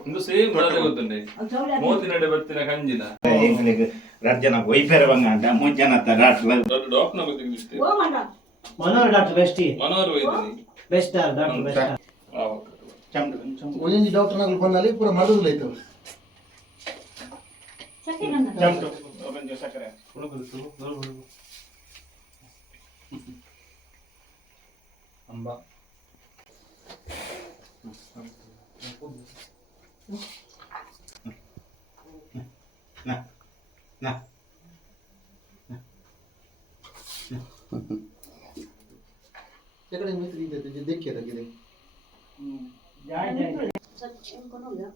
ಒಂದು ಸೇಮ್ ಬಡದೆ ಗೊತ್ತುಂಡೆ ಮೂವತ್ತಿನಡೆ ಬರ್ತಿನ ಕಂಜಿನ. ಎಂಗ್ಲಿಗೆ ರಜ್ಜನ ವೈಫೆರವಂಗ ಅಂತ ಮುಂಜಾನ ರಾಟ್ಲ ದೊಡ್ಡ ಡಾಕ್ಟರ್ ಗೊತ್ತಿಗೆ ಮನೋಹರ್. Doctor best. ಮನೋಹರ್ ವೈದ್ಯನಿ ಬೆಸ್ಟ್ ಡಾಕ್ಟರ್ ಬೆಸ್ಟ್ ಒಂಜೊಂಜಿ ಡಾಕ್ಟರ್ ಬಂದಲ್ಲಿ ಪೂರ 한번 나, 나, 나, त्याकडे मित्र इथे त्याचे देख येतात की जाय जाय बनवूया